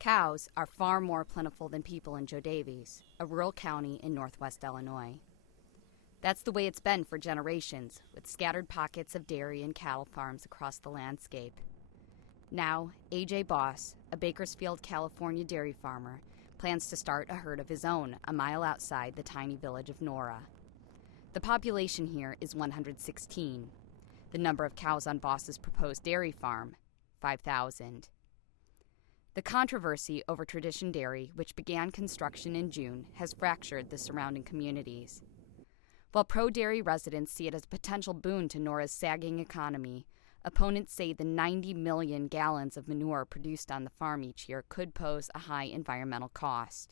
Cows are far more plentiful than people in Jo Daviess, a rural county in northwest Illinois. That's the way it's been for generations, with scattered pockets of dairy and cattle farms across the landscape. Now, A.J. Boss, a Bakersfield, California dairy farmer, plans to start a herd of his own a mile outside the tiny village of Nora. The population here is 116. The number of cows on Boss's proposed dairy farm, 5,000. The controversy over Tradition Dairy, which began construction in June, has fractured the surrounding communities. While pro-dairy residents see it as a potential boon to Nora's sagging economy, opponents say the 90 million gallons of manure produced on the farm each year could pose a high environmental cost.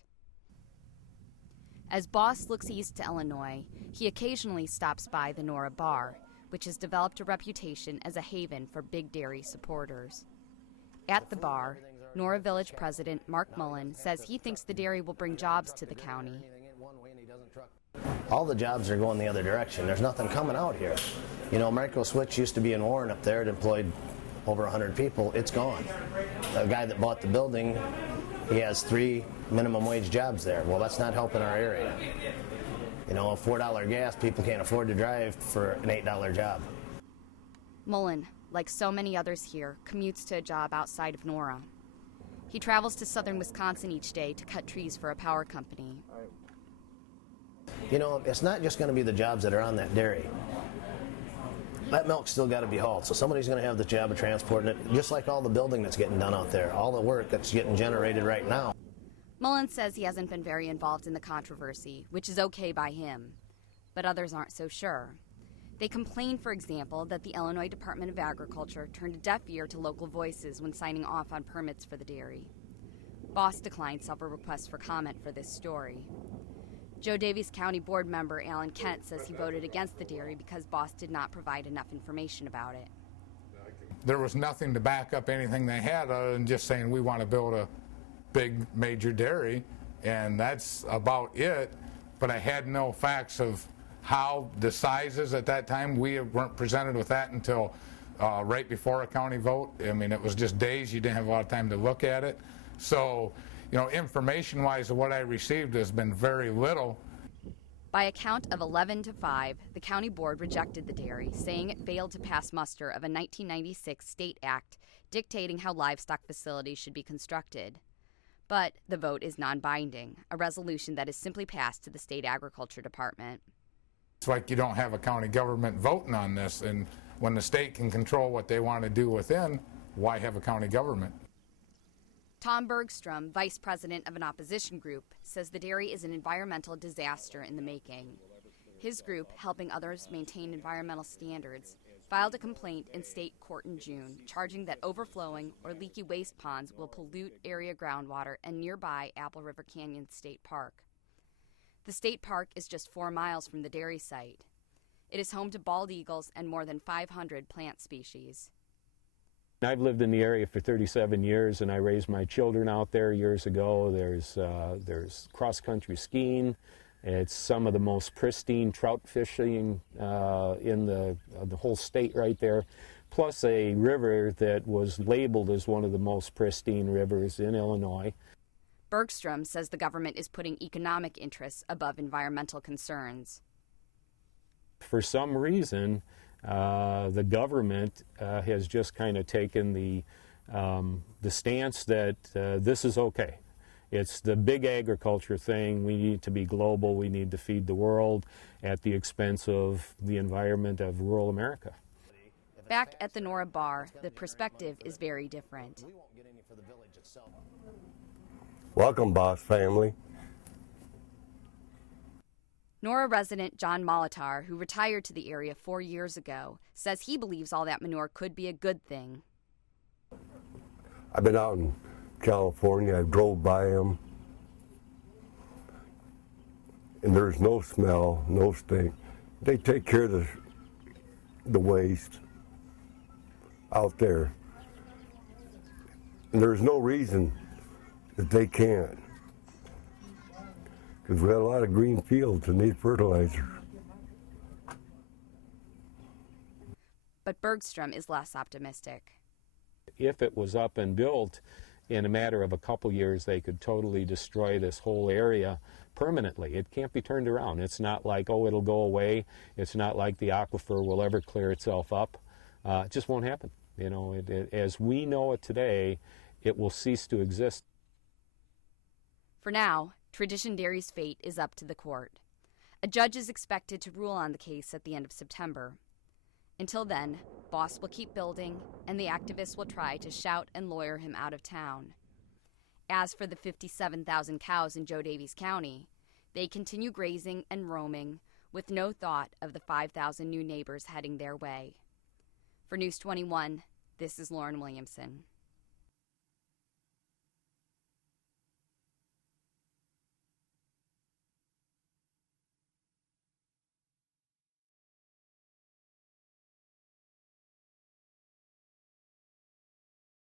As Boss looks east to Illinois, he occasionally stops by the Nora Bar, which has developed a reputation as a haven for big dairy supporters. At the bar, Nora Village President Mark Mullen says he thinks the dairy will bring jobs to the county. All the jobs are going the other direction. There's nothing coming out here. You know, Micro Switch used to be in Warren up there. It employed over 100 people. It's gone. The guy that bought the building, he has 3 minimum wage jobs there. Well, that's not helping our area. You know, a $4 gas, people can't afford to drive for an $8 job. Mullen, like so many others here, commutes to a job outside of Nora. He travels to southern Wisconsin each day to cut trees for a power company. You know, it's not just going to be the jobs that are on that dairy. That milk's still got to be hauled, so somebody's going to have the job of transporting it, just like all the building that's getting done out there, all the work that's getting generated right now. Mullen says he hasn't been very involved in the controversy, which is okay by him, but others aren't so sure. They complain, for example, that the Illinois Department of Agriculture turned a deaf ear to local voices when signing off on permits for the dairy. Boss declined several requests for comment for this story. Jo Daviess County board member Alan Kent says he voted against the dairy because Boss did not provide enough information about it. There was nothing to back up anything they had other than just saying we want to build a big major dairy, and that's about it. But I had no facts of how the sizes at that time. We weren't presented with that until right before a county vote. I mean, it was just days. You didn't have a lot of time to look at it. So, you know, information-wise, what I received has been very little. By a count of 11 to 5, the county board rejected the dairy, saying it failed to pass muster of a 1996 state act dictating how livestock facilities should be constructed. But the vote is non-binding, a resolution that is simply passed to the state agriculture department. It's like you don't have a county government voting on this, and when the state can control what they want to do within, why have a county government? Tom Bergstrom, vice president of an opposition group, says the dairy is an environmental disaster in the making. His group, helping others maintain environmental standards, filed a complaint in state court in June, charging that overflowing or leaky waste ponds will pollute area groundwater and nearby Apple River Canyon State Park. The state park is just 4 miles from the dairy site. It is home to bald eagles and more than 500 plant species. I've lived in the area for 37 years, and I raised my children out there years ago. There's cross-country skiing. It's some of the most pristine trout fishing in the whole state right there, plus a river that was labeled as one of the most pristine rivers in Illinois. Bergstrom says the government is putting economic interests above environmental concerns. For some reason, the government has just kind of taken the stance that this is okay. It's the big agriculture thing. We need to be global. We need to feed the world at the expense of the environment of rural America. Back at the Nora Bar, the perspective is very different. Welcome, Boss family. Nora resident John Molitar, who retired to the area 4 years ago, says he believes all that manure could be a good thing. I've been out in California. I drove by them, and there's no smell, no stink. They take care of the waste out there, and there's no reason that they can't, because we have a lot of green fields that need fertilizer. But Bergstrom is less optimistic. If it was up and built in a matter of a couple years, they could totally destroy this whole area permanently. It can't be turned around. It's not like, oh, it'll go away. It's not like the aquifer will ever clear itself up. It just won't happen. You know, as we know it today, it will cease to exist. For now, Tradition Dairy's fate is up to the court. A judge is expected to rule on the case at the end of September. Until then, Boss will keep building, and the activists will try to shout and lawyer him out of town. As for the 57,000 cows in Jo Daviess County, they continue grazing and roaming with no thought of the 5,000 new neighbors heading their way. For News 21, this is Lauren Williamson.